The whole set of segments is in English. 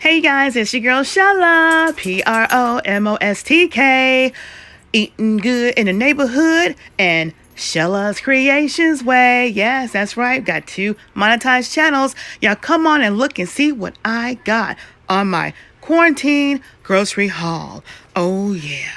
Hey guys, it's your girl Shella, PromoSTK, eating good in the neighborhood and Shella's Creations way. Yes, that's right. Got 2 monetized channels. Y'all come on and look and see what I got on my quarantine grocery haul. Oh yeah.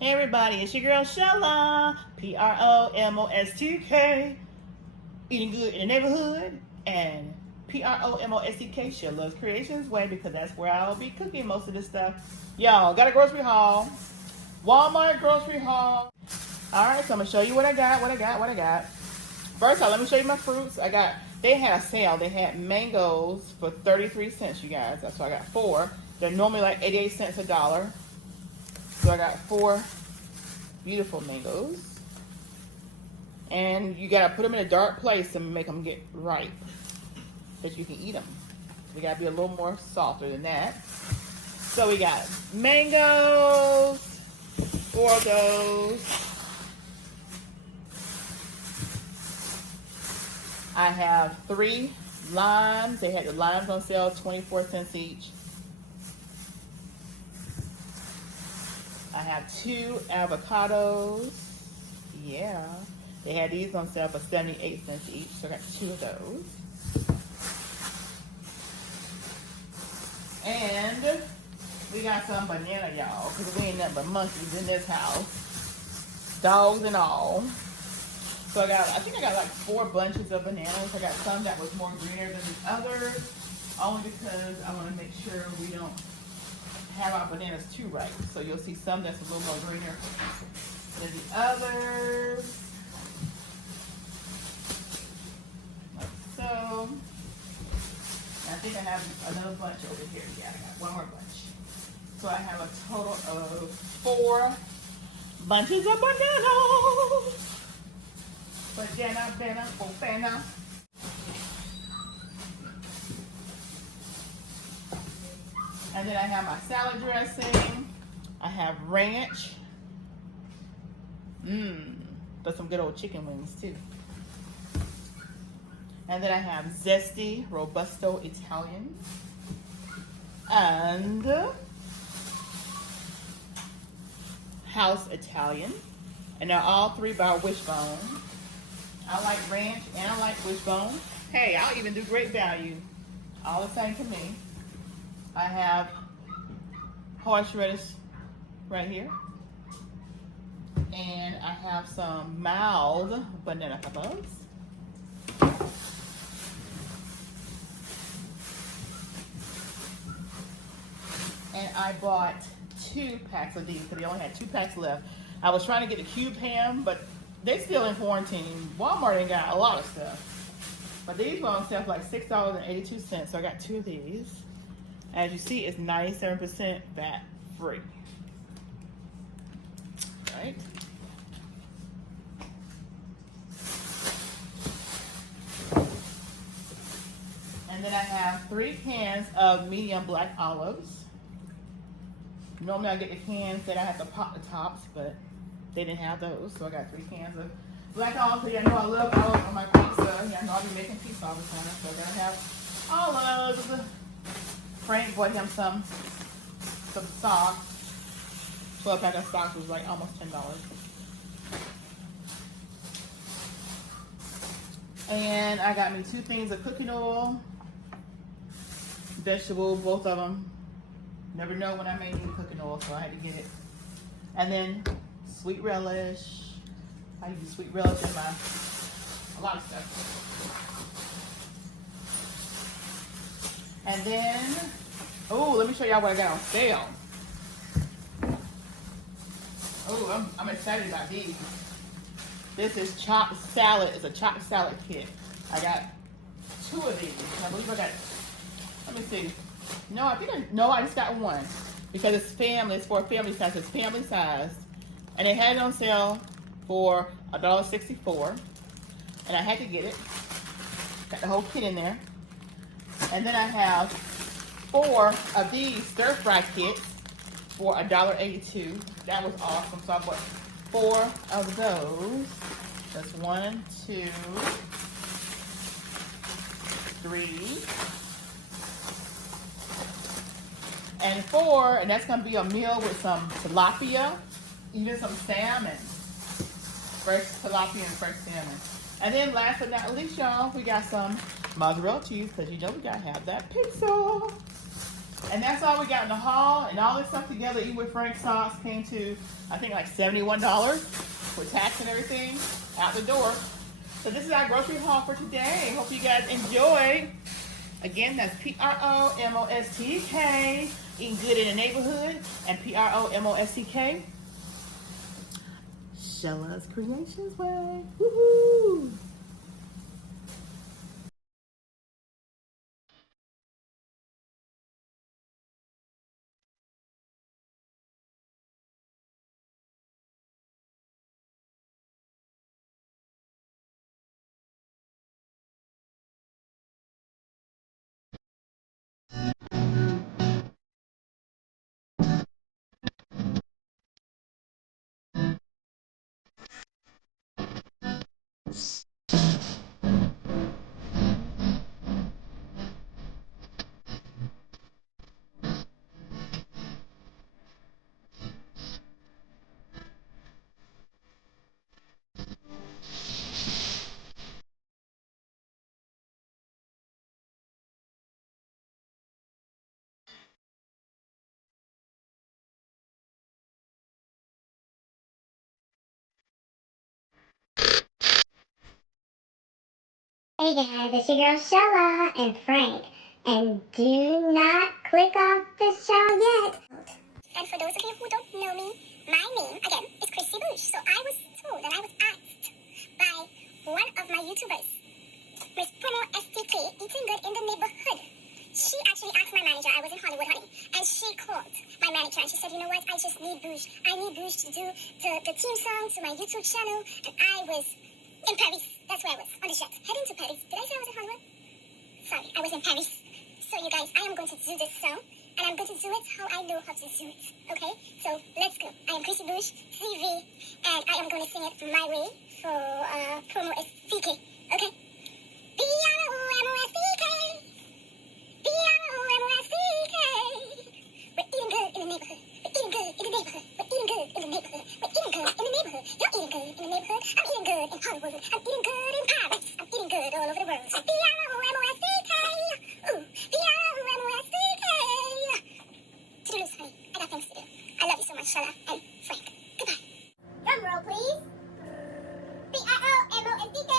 Hey everybody, it's your girl Shella, PromoSTK, eating good in the neighborhood and PromoSTK, Shella's Creations way, because that's where I'll be cooking most of this stuff. Y'all, got a grocery haul. Walmart grocery haul. Alright, so I'm gonna show you what I got. First off, let me show you my fruits. They had a sale. They had mangoes for 33 cents, you guys. So I got 4. They're normally like 88 cents a dollar. So I got 4 beautiful mangoes. And you gotta put them in a dark place to make them get ripe, that you can eat them. They gotta be a little more softer than that. So we got mangoes, 4 of those. I have 3 limes. They had the limes on sale, 24 cents each. I have 2 avocados. Yeah. They had these on sale for 78 cents each, so I got 2 of those. And we got some banana, y'all, because we ain't nothing but monkeys in this house. Dogs and all. So I think I got like 4 bunches of bananas. I got some that was more greener than the others, only because I want to make sure we don't have our bananas too ripe. So you'll see some that's a little more greener than the others. So, I think I have another bunch over here. Yeah, I got 1 more bunch. So I have a total of 4 bunches of bananas. Banana. And then I have my salad dressing. I have ranch. But some good old chicken wings too. And then I have zesty Robusto Italian. And house Italian. And they're all 3 by Wishbone. I like ranch and I like Wishbone. Hey, I'll even do great value. All the same to me. I have horseradish right here. And I have some mild banana peppers. And I bought 2 packs of these because they only had 2 packs left. I was trying to get the cube ham, but they still in quarantine. Walmart ain't got a lot of stuff. But these were on sale for like $6.82, so I got 2 of these. As you see, it's 97% VAT free. Right? And then I have 3 cans of medium black olives. Normally I get the cans that I have to pop the tops, but they didn't have those, so I got 3 cans of black olives. So y'all know I love olives on my pizza. Y'all know I'll be making pizza all the time, so I gotta have olives. Frank bought him some socks. 12 pack of socks was like almost $10. And I got me 2 things of cooking oil, vegetables, both of them. Never know when I may need cooking oil, so I had to get it. And then sweet relish. I use sweet relish in a lot of stuff. And then, oh, let me show y'all what I got on sale. Oh, I'm excited about these. This is chopped salad. It's a chopped salad kit. I got 2 of these. I believe I got, let me see. No, I just got 1 because it's family. It's for a family size. It's family size, and they had it on sale for $1.64, and I had to get it. Got the whole kit in there, and then I have 4 of these stir fry kits for $1.82. That was awesome. So I bought 4 of those. That's 1, 2, 3, And 4, and that's gonna be a meal with some tilapia, even some salmon, fresh tilapia and fresh salmon. And then last but not least, y'all, we got some mozzarella cheese, because you know we gotta have that pizza. And that's all we got in the haul. And all this stuff together, even with Frank's sauce, came to, I think, like $71 with tax and everything out the door. So this is our grocery haul for today. Hope you guys enjoy. Again, that's PromoSTK, eating good in the neighborhood, and PromoSTK, Shella's Creations way. Woohoo! Hey guys, it's your girl Shella and Frank, and do not click off the show yet. And for those of you who don't know me, my name, again, is Tracy. So I was told and I was asked by one of my YouTubers, Miss PromoSTK, eating good in the neighborhood. She actually asked my manager, I was in Hollywood, honey, and she called my manager and she said, you know what, I just need Bouge. I need Bouge to do the theme song to my YouTube channel, and I was in Paris. That's where I was, on the jet, heading to Paris. Did I say I was in Hollywood? Sorry, I was in Paris. So you guys, I am going to do this song, and I'm going to do it how I know how to do it, okay? So let's go. I am Tracy Bouge TV, and I am going to sing it my way for PromoSTK, okay? PromoSTK, PromoSTK. We're eating good in the neighborhood. We're eating good in the neighborhood. We're eating good in the neighborhood. We're eating good in the neighborhood. You're eating good in the neighborhood. I'm eating good in Hollywood. I'm eating good in Paris. I'm eating good all over the world. So PromoSTK. Ooh, PromoSTK. Toodaloo, honey. I got things to do. I love you so much, Shella and Frank. Goodbye. Drum roll, please. PromoSTK.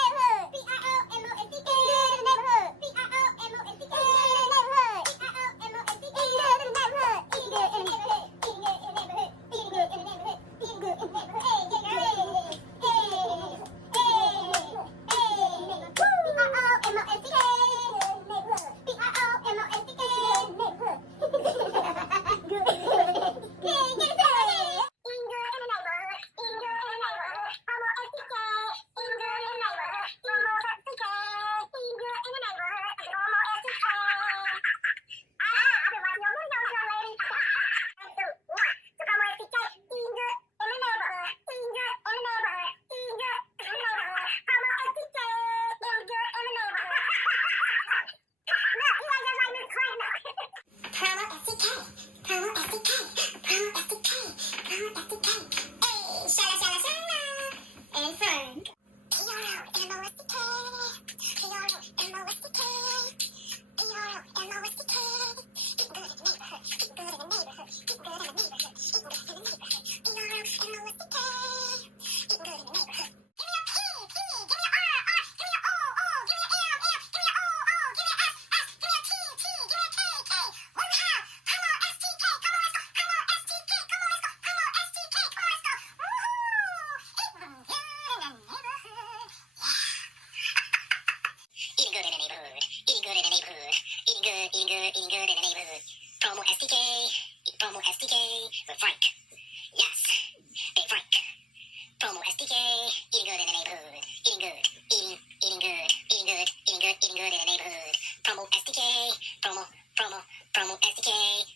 Neighborhood. PromoSTK. Neighborhood. PromoSTK. Neighborhood. Eating good in the neighborhood. PromoSTK, PromoSTK with Frank. Yes, Big Frank. PromoSTK, eating good in the neighborhood. Eating good, eating good, eating good, eating good, eating good in the neighborhood. PromoSTK, PromoSTK,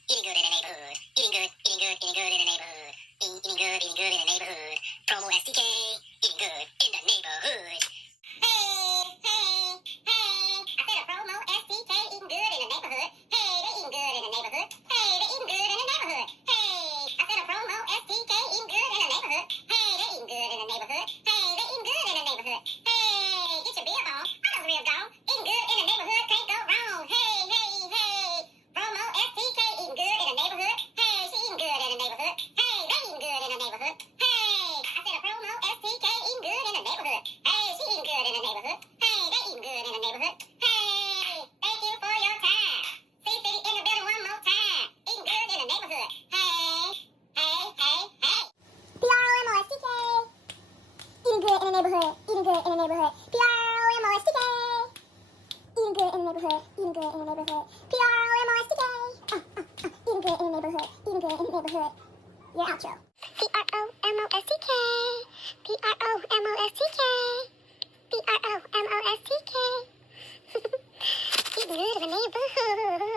eating good in the neighborhood. Eating good, eating good, eating good in the neighborhood. Eating good, eating good in the neighborhood. PromoSTK, eating good in the neighborhood. Hey, hey, hey. I said a PromoSTK eating good in the neighborhood. Hey, they eating good in the neighborhood. PROMOSTK. Eating good in the neighborhood. Eating good in the neighborhood. Your outro. PROMOSTK. PROMOSTK. PROMOSTK. Eating good in the neighborhood.